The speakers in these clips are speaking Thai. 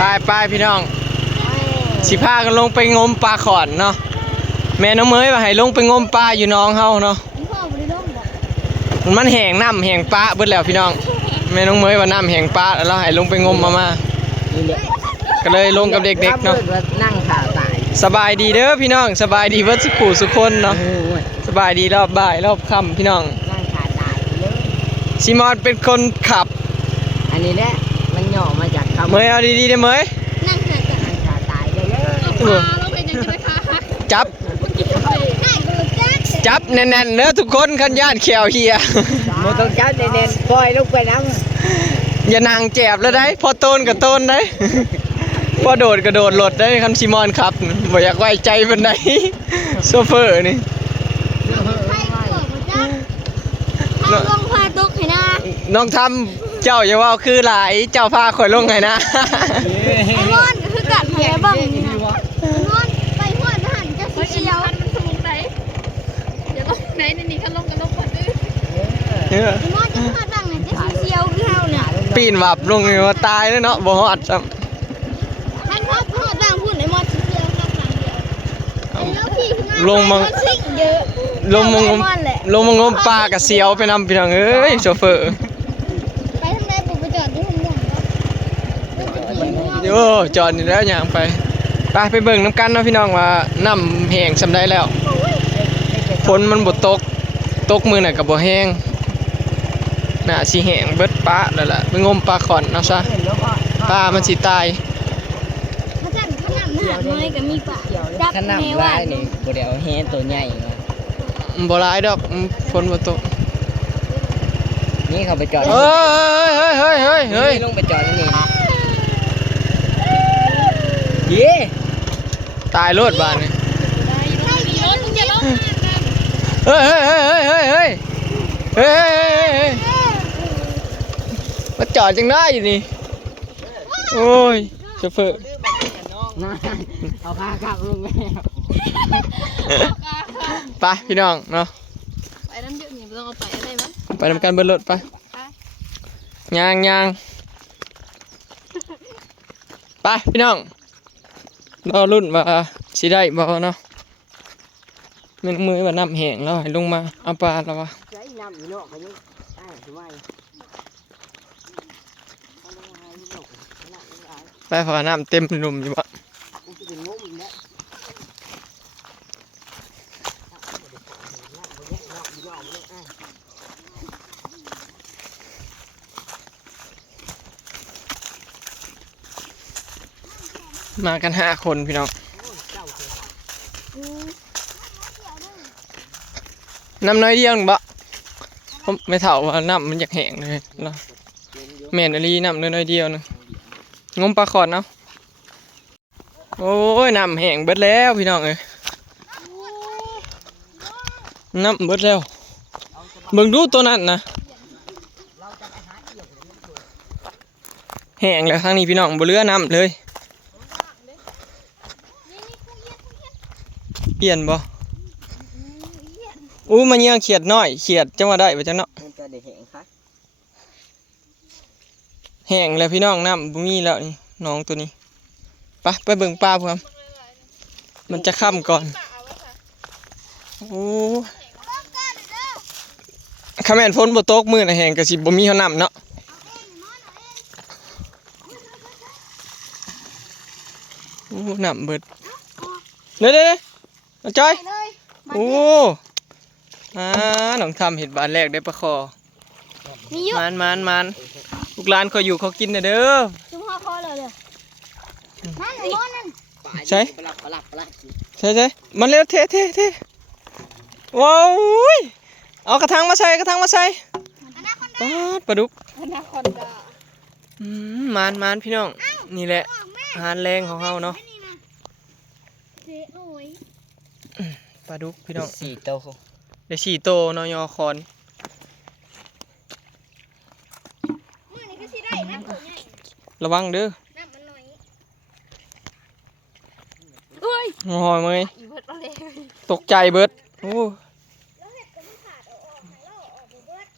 ไปพี่น้องสิพากันลงไปงมปลาขอนเนาะแม่น้องเมยว่าให้ลงไปงมปลาอยู่น้องเฮาเนาะมันแห้งน้ำแห้งปลาเบิดแล้วพี่น้องแม่น้องเมยว่าน้ำแห้งปลาแล้วให้ลงไปงมมาก็เลยลงกับเด็กๆเนาะนั่งขาตายสบายดีเด้อพี่น้องสบายดีเบิดสุขุสุคนเนาะสบายดีรอบบ่ายรอบค่ำพี่น้องนั่งขาตายเลยซิมอนเป็นคนขับอันนี้แหละมันย่อมาจากคำเมยเอาดีๆได้เมยนั่งขาตายเลยจับแน่นๆเนื้อทุกคนขันญาติเขียวเฮียโมต้องจับแน่นๆปล่อยลูกไปน้ำอย่านางแจบแล้วได้พอโตนกับโตนได้พอโดดกระโดดหลดได้คันซิมอนครับบ่อยากไว้ใจเป็นไดโซเฟอร์นี่ลงพาตุกให้นะน้องทำเจ้าอย่าว่าคือหลายเจ้าพาข่อยลงไงนะไอ้มอนคือกัดแผลบ้างไอ้มอนไปหัวทหารจะเชียวมันสมุนไหนเดี๋ยวลงไหนนี่เขาลงกันลงคนอื่นไอ้มอนจะหัวดังไงจะเชียวคือเฮาเนี่ยปีนวับลงนี่ว่าตายแล้วเนาะบ่ฮอดซ้ำท่านพ่อหัวดังพูดไอ้มอนเชียวครับหลังเดียวลงมังลงมางมปลากับเสียวไปนำพี่น้องเอ้ยโชเฟอร์ไปทางไหนปุ๊บไปจอดที่ห้องบ่งโย่จอดนี่แล้วอย่างไปเบิ่งน้ำกันเนาะพี่น้องว่าน้ำแห้งสำได้แล้วฝนมันบ่ตกมือน่ะกับบ่แห้งน่ะสิแห้งเบิดปลาแล้วล่ะไปงมปลาขอนเนาะซะปลามันสิตายขนาดหาดน้อยก็มีปลาจับแมวว่านี่บ่ได้เอาแฮตัวใหญ่บ่หลายดอกฝนบ่ตกนี่เขาไปจอดเฮ้ยลงไปจอดนี่เย่ตายรถบ้านนี่เฮ้ยมาจอดจังได้อยู่นี่โอ้ยโชเฟอร์เอาขาขับลงไปไปพี่น้องเนาะไปน้ำเยอะนี่ต้องเอาไปอะไรมั้ยไปทำการเบิดรถไปยางไปพี่น้องรอรุ่นว่าสิได้บ่เนาะมันมือว่าน้ำแห้งแล้วให้ลงมาเอาปลาแล้ววะไปพอน้ำเต็มหนุ่มอยู่บ่มากัน5 คนพี่น้องน้ำน้อยเดียวบ่ผมไม่เท่าว่าน้ำมันอยากแห้งเลยเนาะแม่นอลีน้ำน้อยเดียวนึงงมปลาขอนเนาะโอ้ยน้ำแห้งเบิดแล้วพี่น้องเอ้ยน้ำเบิดแล้วเบิ่งดูตัวนั้นนะแห้งแล้วทางนี้พี่น้องบ่เหลือน้ำเลยเปลี่ยนบ่มันยังเขียดน้อยเขียดจังว่าได้ไปจังเนาะแห้งแล้วพี่น้องน้ำบ่มีแล้วนี่น้องตัวนี้ไปเบิ่งปลาพร้อมมันจะค่ำก่อนโอ้คาแม่นฝนบ่ตกมื้อน่ะแห้งก็สิบ่มีเฮาน้ำเนาะโอ้น้ำเบิดเด้ๆจอยโอ้น้องทำเห็ดบานแรกได้ปลาคอมันลูกหลานเขาอยู่เขากินนะเด้อจุ่มห่อคอเลยใช่มันเร็วเทว้าวเอากระถางมาใส่ปลาดุกมันพี่น้องนี่แหละอาหารแรงของเขาเนาะปลาดุกพี่น้อง4 โตได้4 โตนอยคอนระวังเด้อหอยมั้ยตกใจเบิดโอ้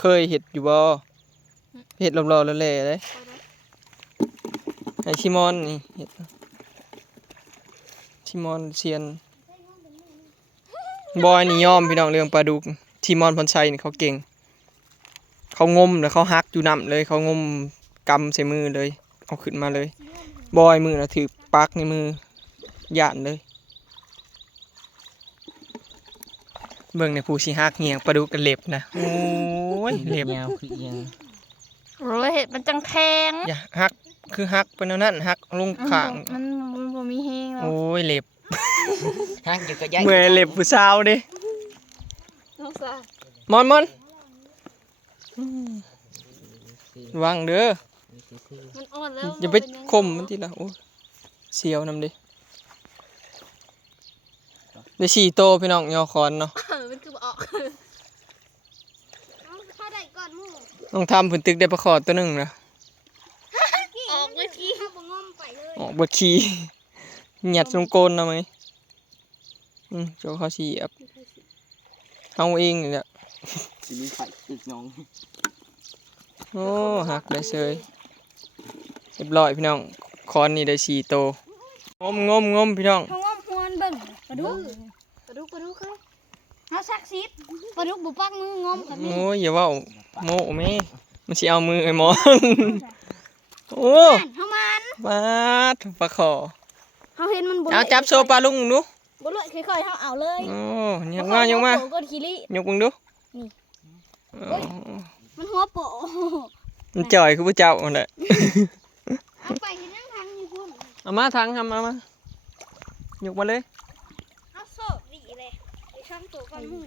เคยเห็ดอยู่บ่เห็ดหล่อๆแหล่ๆเลย ไอชิมอนนี่เห็ดชิมอนเซียนบอยนี่ยอมพี่น้องเรื่องปลาดุกชิมอนพรชัยนี่เขาเก่งเขางมแล้วเขาฮักอยู่น้ำเลยเขางมกำใส่มือเลยเอาขึ้นมาเลยบอยมือนะถือปักในมือย่านเลยเบิ่งในผู้สิฮักเหียงปลาดุกกันเล็บนะโอ้ยเล็บ ยาวคือเอียง โอ้ยเห็ดมันจังแทง อย่าฮักคือฮักเป็นนั่นฮักลงข้าง มันบ่มีแห้งแล้ว โอ้ยเล็บ ฮักอยู่กับยาย เมื่อยเล็บผู้สาวเด้ น้องสาว มอนวางเด้อ มันอ่อนแล้ว อย่าไปคมมันทีละโอ้ยเสียวนำดิได้4โตพี่น้องยอคอนเนาะ มันคือบ่ออกเข้าได้ก่อนหมู่ ต้องทำผลตึกได้ประคอตัวหนึงนะ ออกเมื่อกี้เขาบ่งอมไปเลย ออกบดขี้หยัดลงโกนนะไหมโจเขาสีอับเอาเองนี่แหละ สิมีไฟตึกน้อง โอ้หักได้เซยเรียบร้อยพี่น้องคอนนี่ได้4โตงมพี่น้อง เขางอมฮวนเบิ่งปลาดุกค่ะเฮาซักซิดปลาดุกบ่ปักมืองอมกันนี่ โอ้ยอย่าว่าโมแม่มันสิเอามือไอ้หมอน โอ้ เฮามัน ปลาปลาขอ เฮาเห็นมันบ่ เอาจับโซปลาลุงดู บ่เลยค่อยๆเฮาเอาเลย โอ้ยังมา ก้นขี้ลิ ยกมึงดู นี่ อ๋อ มันหัวโปะ มันจ่อยคือพระเจ้านั่นแหละ เอาไปเห็นยังทางอยู่พุ่น เอามาทางทำมายกมาเลย เอาโซดดีเลยไปช่างตัวก่อนหมู่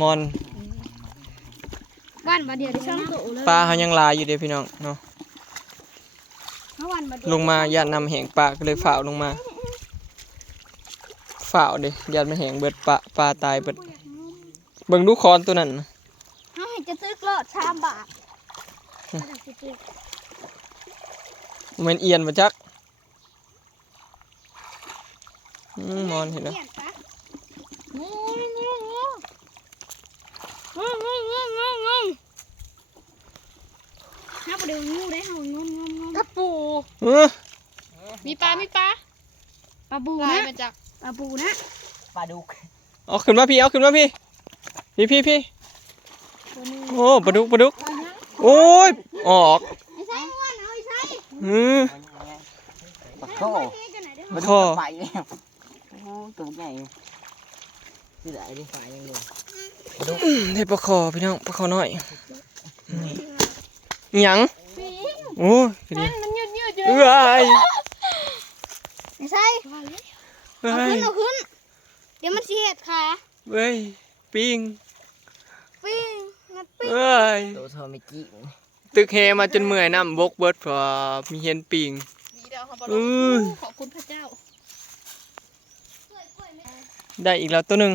มอน วันบ่เดียวได้ช่างตัวเลย ปลาเขายังลายอยู่เด้พี่น้องเนาะ เฮาวันบ่เดียว ลงมาย่านนำแหงปลาก็เลยฝ่าวลงมาฝ่าวเด้ย่านมันแหงเบิดปลาตายเบิดเบิ่งดูคอนตัวนั้นน่ะ เฮาให้จะตึกรอด3 บาท มันเอียนมาจักมอนเห็นแล้ว น้าประเดี๋ยวงูได้เห่างงง กระปู เออ มีปลาปลา ปลาบู ลาย นะ มาจาก ปลาบูนะ ปลาดุก เอาขึ้นมาพี่เอาขึ้นมาพี่โอ้ปลาดุกโอ้ยออก ไอ้ไส้อ้วนเอาไอ้ไส้ ปลาโค เทกันไหนเด้อ ปลาดุกไปแล้วโอ้ตัวใหญ่ที่ไหนได้ไฟยังเลย ได้ปลาคอพี่น้องปลาคอน้อยนี่หยังโอ้ยเดี๋ยว มันยืดอยู่ เอ้ย ไอ้ไส้ เอ้ เอาขึ้ ย นเดี๋ยวมันสิเห็ดขา เอ้ยปิ้ง ปิ้งงัดปิ้ง เอ้ย ตัวเธอไม่กี่ ตึกแฮมาจนเมื่อยน้ำบกเบิดเพราะมีเห็นปิ้ง ดีเดียวค่ะบอล เอ้ย ขอบคุณพระเจ้า ได้อีกแล้วตัวหนึ่ง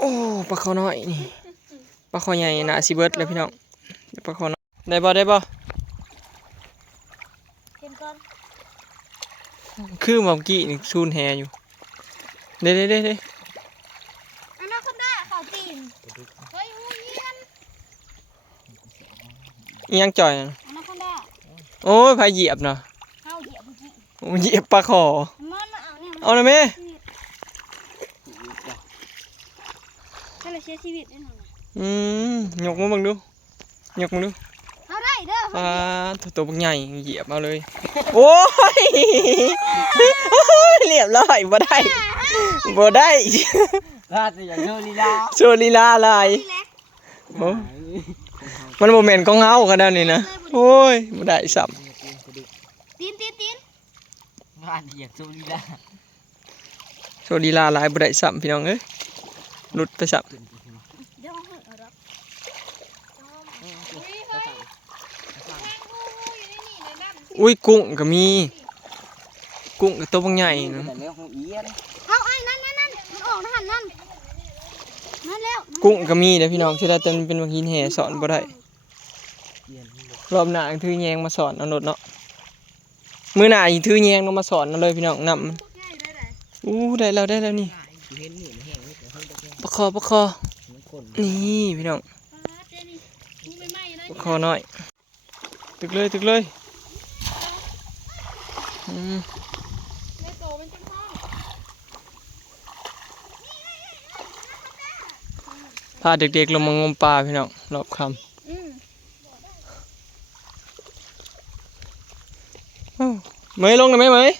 โอ้ปลาคอน้อยนี่ปลาคอใหญ่นะสิเบิดเลยพี่น้องปลาคอน้อยได้บ่ เห็นก่อน คือเมื่อกี้นี่ซูนแฮอยู่เด้ อันนั้นคนได้เขาตีนเฮ้ยงูเยียน อิหยังจ่อยน่ะ อันนั้นคนได้ โอ้ยพายเหยียบเนาะ เขาเหยียบเมื่อกี้ โอ้ยเหยียบปลาคอ มันมาเอาเนี่ย เอาเลยแม่ ก็เลยเสียชีวิตแน่นอน ยกมาบังดูยกมาดู เอาได้เด้อ ปลาตัวบักใหญ่เหยียบเอาเลยโอ้ยเรียบร้อยบ่ได้ ลาดอย่างโยลีลา โชว์ลีลาอะไร นี่แหละ โอ้มันโมเมนต์ของเฮาขนาดนี้นะโอ้ยบ่ได้สับ ตีน ลาดอย่างโยลีลา โชว์ลีลาหลายบ่ได้สับพี่น้องเอ้ยหลุดไปสับ เดี๋ยวเอาดอก อุ้ยกุ้งก็มีกุ้งกับตัวบางใหญ่นะ แต่เนื้อหูเอี้ยน เอาไอ้นั่นมันออกทหารนั่นแล้ว กุ้งก็มีเด้อพี่น้องที่ได้แต่มันเป็นบางหินแห่สอนบ่ได้รอบหน้าถือแยงมาสอนเอาโนดเนาะมื้อหน้าอีถือแยงลงมาสอนเอาเลยพี่น้องนำมันอู้ได้แล้วนี่ เห็นนี่แห้งนี่แต่เพิ่งตะแกรง ปลาคอ คน นี่พี่น้อง คอน้อยตึกเลยตึกเลยแม่โตเป็นห้อง พาเด็กๆลงมางมปลาพี่น้องรอบค่ำเมยลงได้ไหมเมย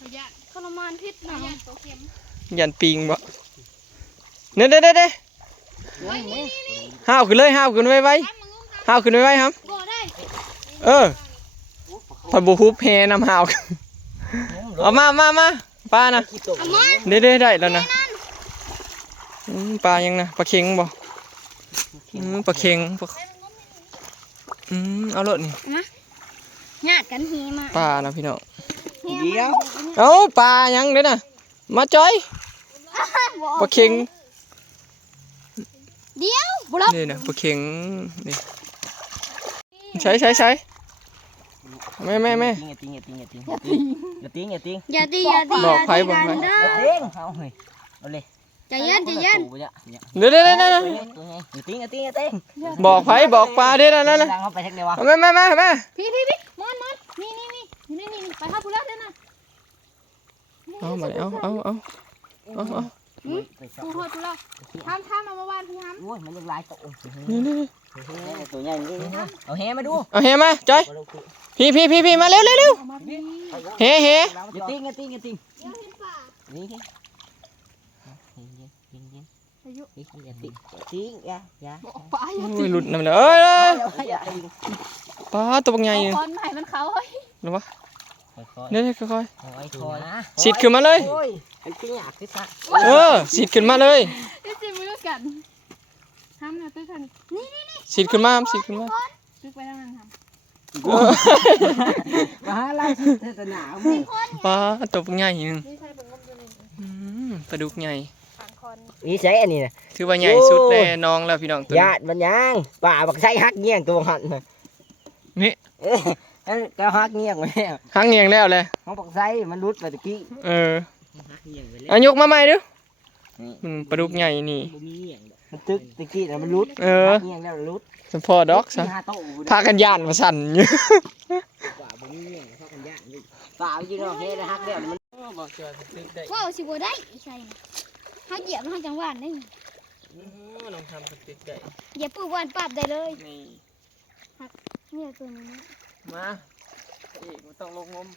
ขยะทรมานพิษหนังโตเข็ม ยันปิงบ่เด้เด้ห้าวขึ้นเลยห้าวขึ้นไว้ห้าวขึ้นไว้ครับ บ่ได้ พอบุฮุบแพนำห้าวเอามาปลานะเด้ได้แล้วนะปลายังนะปลาเค็งบ่ปลาเค็งเอาเลยนี่ ญาติกันฮีมา ปลานะพี่น้อง เดี๋ยว เอาปลายังเด้อนะมาจ้อยปลาเค็ง เดี๋ยวบุรับ นี่นะปลาเค็งนี่ใช้แม่ อย่าติ้งอย่าตีบอกไผบอกไผ กันเด้อ เอาเฮ้ยเอาเลย ใจเย็น เด้อ อย่าติ้ง บอกไผบอกปลาเด้อนั่น เขาไปเทคเดียววะ แม่พี่มอนนี่ไปเข้าบุรับเด้อนะ เอามาเอา กูโทษกูแล้วทำเอามาวานพี่ทำ โอ้ยมันยังลายโต นี่ ตัวใหญ่นี่เอาแฮมาดู เอาเฮมาจ้อยพี่มาเร็ว เอามาพี่ เฮ อย่าติ้งนี่อย่า บอกป้าอย่า โอ้ยหลุดน้ำเลยอย่าติ้ง ปลาตัวบางใหญ่ เอา นึง คอนใหม่มันเขาเฮ้ย หรือวะเนี่ยค่อย คอยนะ ๆสิดขึ้นมาเลย โอ้ยมันติ้งอยากที่สัก สิดขึ้นมาเลย นี่สิมือกันทำนะตื้อกัน สิดขึ้นมา ตื้อไปทางนั้นท มาหาไล่เทศนา ปลาตัวบางใหญ่นึง ำนี่ใช่เป็นงมตัวนึง ปลาดุกใหญ่ ทางคอน นี่ใช่อันนี้นะ ถือว่าใหญ่สุดในน้องแล้วพี่น้องตัว ญาติมันยังป่าบักไส้ฮักเงี้ยงตัวหัน นี่ แกฮักเงี้ยงไว้ หางเงียงแล้วเลย เขาบักไส้มันรุดไปตะกี้ อันยกมาใหม่ดูปลาดุกใหญ่นี่ มันตึกตะกี้นะมันรุดเงี้ยงแล้วรุด สมพอดอกซะพากันย่านมาสั่นอยู่ ป่าบ่มีเงี้ยงเขากันย่างป่าไปยืนรอเฮ็ดฮักแล้วมัน ว้าวสิบ่ได้ใช่เขาเหยียบมันจังหวานได้ ลองทำติดไก่ เหยียบปุ๊บหวานปั๊บได้เลย นี่ เนี่ยตัวนี้นะ มาอีกมันต้องลงงม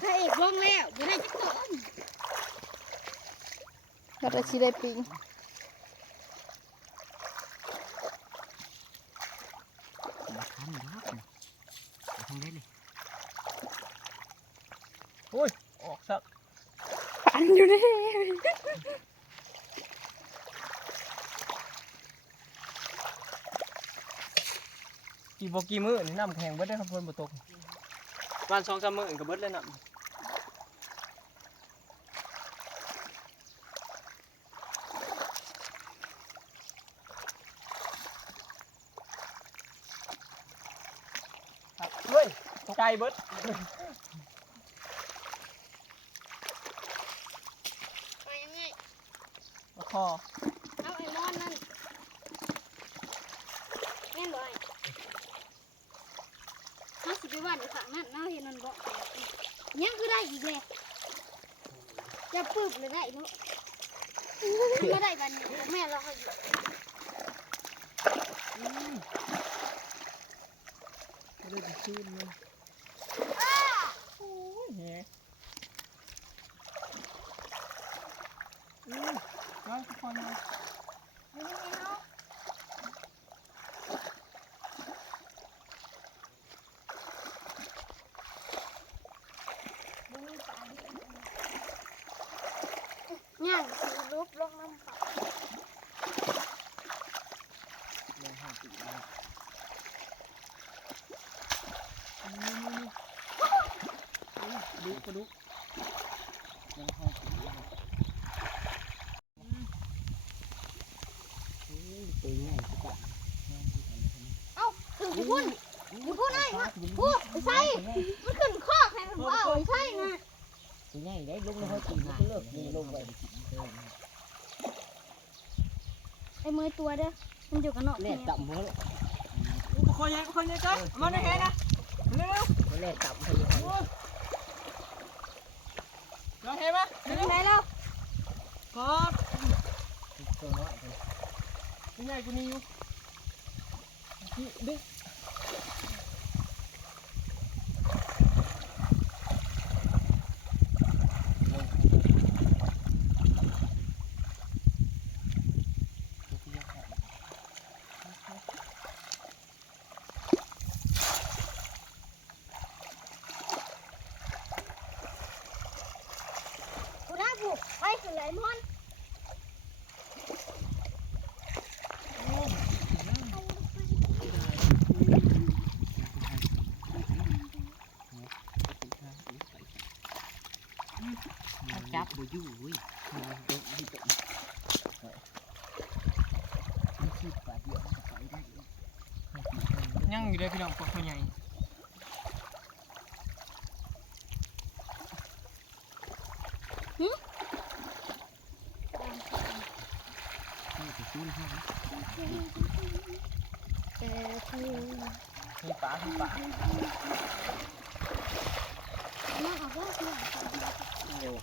พระเอกลงแล้วบ่ได้จักต้น เราจะชี้ได้ปิง ออกสัก ปันอยู่นี่ กี่มื้อนี่น้ำแข็งเบิดได้ครับเพิ่นบ่ตกวัน2-3 มื้อก็เบิดเลยน้ำเฮ้ยใจเบิด ไปยังไง คอ เอาไอ้มอนนั่นแม่นบ่ไอ้เขาสิไปหวานอยู่ข้างนั้นเอาเห็นมันบ่ยังคือได้อีกแล้วจะปึบเลยได้เนาะไม่ได้บัดนี้แม่เราเขาอยู่ ได้สิชื่นเลยโอ้ยแหมาทุกคนเลย ย่างสีรูปลงน้ำเขา ดุกระดุก ถึงไปพุ่นอยู่พุ่นไอ้มาพูดใช่มันขึ้นคอกให้มันเอาใช่ไง ตัวใหญ่ได้ลงแล้วเขาตีมันเลิกนี่ลงไป ไอ้มือตัวเด้อ มันอยู่กับนอก เล่ เนี่ย ต่ำหัว คนยังก็มาได้แฮนะเร็ว เล่ต่ำให้ มาเฮมา ไปไหนแล้ว ก็ ตัวน้อยกัน ไม่ใหญ่กูนี่อยู่นี่ดึง กูน่าผูกไปสุดไหลมอน จับบ่อยู่เว้ยมันคิดปาเดียวไปได้ ยังอยู่เลยพี่น้องปลาคอใหญ่ มีปลา มาเอาว่าเนี่ย เร็ว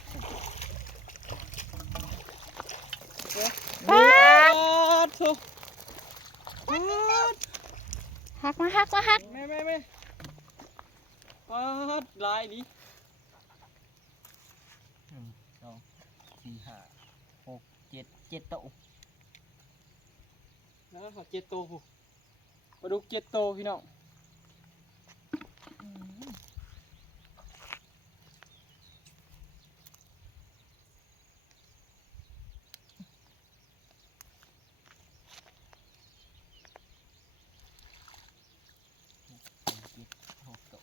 ทุก หักมาหักมาหัก แม่ปลาลายดิ 1 2 4 5 6 7โต แล้วก็เจ็ดโตผู้ปลาดุกเจ็ดโตพี่น้อง 6โต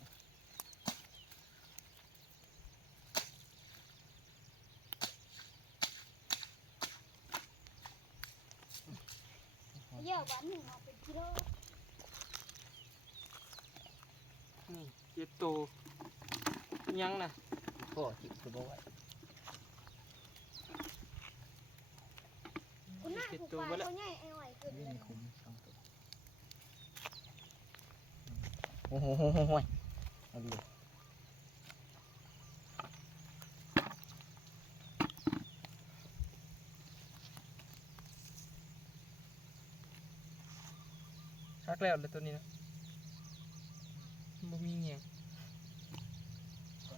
เยอะวันหนึ่งเอาเป็นกิโล นี่เจ็ดโตยังนะ พ่อจิบตัวไว้ กูน่าผูกปลาเขาใหญ่ไอ้หอยเกิด นี่ เลย คุ้ม2ตัวโอ้โหเอาดู ชักแล้วเลยตัวนี้นะบ่มีเงี้ย ตั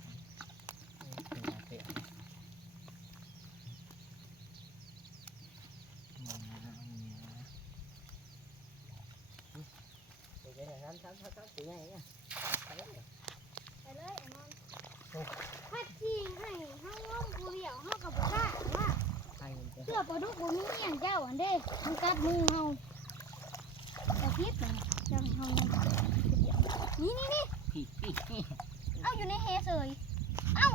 วใหญ่เนี่ย ไปเลยไอ้มอนพัดทีให้ห้างล้มกูเดี่ยวห้างกับบ้าว่า ใครมันจะ เสื้อปลาดุกบ่มีอย่างเจ้าอันเด้มันกัดมือเฮาแต่พิษมันเจ้าเฮานี่ พี่ เอาอยู่ในเฮเสยเอา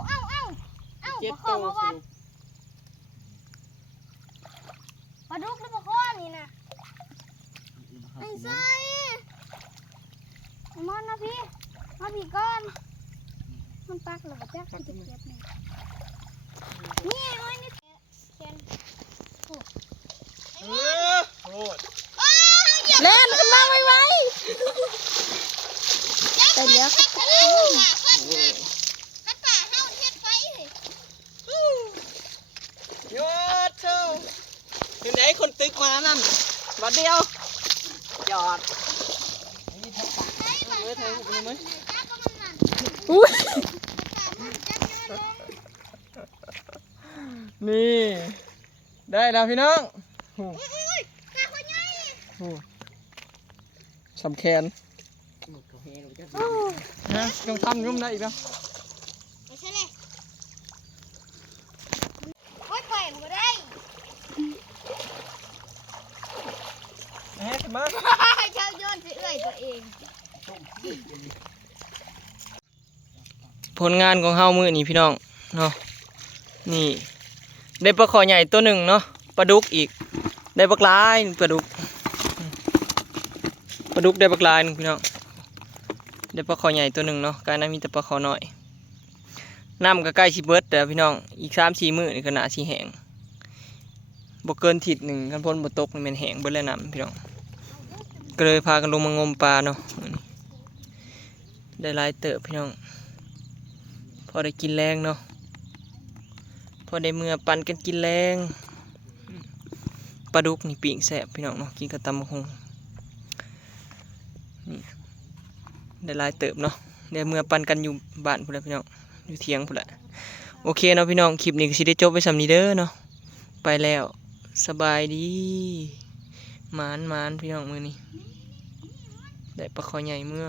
เจ็ด มา โต ข้อมา ส วัด รุป ปลาดุกหรือปลาข้อนี่นะไอ้ไส้มอนนะพี่มาพี่ก้อนมันปักหรือจักมันจะเก็บนี่ไอ้นี่เขียน โหด เล่นขึ้นมาไวแต่เดี๋ยว ยอดเจ้าอยู่ไหนคนตึกมานั่นบัดเดียวหยอดเฮ้ยเธอรู้ไหมอุ้ยนี่ได้แล้วพี่น้องสำแคนฮะยังทำยุ่มได้อีกแล้ว ไม่ใช่เลยโอ๊ยปล่อยมันก็ได้ เฮ้ยมา เจ้าโยนสิเอื่อยตัวเอง ผลงานของเฮามื้อนี้พี่น้องเนาะนี่ได้ปลาขอใหญ่ตัวหนึ่งเนาะปลาดุกอีกได้ปลาลายปลาดุกได้ปลาลายนึงพี่น้องได้ปลาขอใหญ่ตัวหนึ่งเนาะการนั้นมีแต่ปลาขอน้อยน้ำก็ใกล้สิเบิดแต่พี่น้องอีก3-4 มื้อนี่ก็น่าสิแห้งบ่เกินอาทิตย์หนึ่งคันพ้นบ่ตกนี่แม่นแห้งเบิดแล้วน้ำพี่น้อง ก็เลยพากันลงมางมปลาเนาะมื้อนี้ได้หลายเติบพี่น้องพอได้กินแรงเนาะพอได้เมื่อปั่นกันกินแรงปลาดุกนี่ปิ้งแซ่บพี่น้องเนาะกินกับตำบักหุ่งนี่ได้หลายเติบเนาะได้เมื่อปั่นกันอยู่บ้านพุ่นแหละพี่น้องอยู่เถียงพุ่นแหละโอเคเนาะพี่น้องคลิปนี้ก็สิได้จบไปสำนี้เด้อเนาะไปแล้วสบายดีหมานพี่น้องมื้อนี้ได้ปลาคอใหญ่เมื่อ